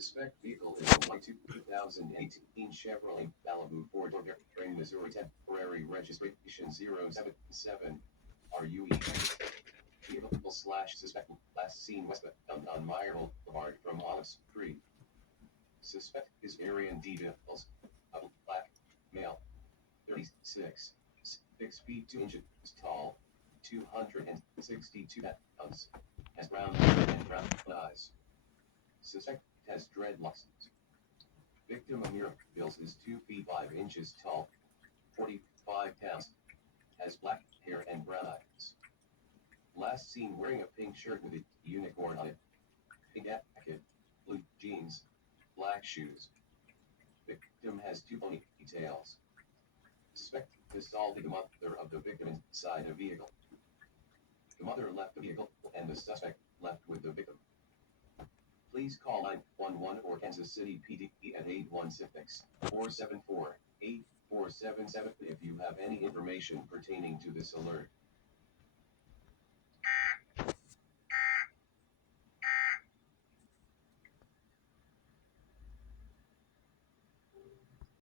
Suspect vehicle is a white 2018 Chevrolet Malibu four-door in Missouri, temporary registration 077 RUE. Vehicle slash suspect last seen west on Meyer Boulevard from Olive Street. Suspect is Arian Details. A black male, 36, 6 feet 2 inches tall, 262 pounds, has brown hair and brown eyes. Suspect has dreadlocks. Victim Amira Bills is 2 feet 5 inches tall, 45 pounds, has black hair and brown eyes. Last seen wearing a pink shirt with a unicorn on it, pink jacket, blue jeans, black shoes. Victim has 2 ponytails. Suspect assaulted the mother of the victim inside a vehicle. The mother left the vehicle and the suspect left with the victim. Please call 911 or Kansas City PD at 816-474-8477 if you have any information pertaining to this alert.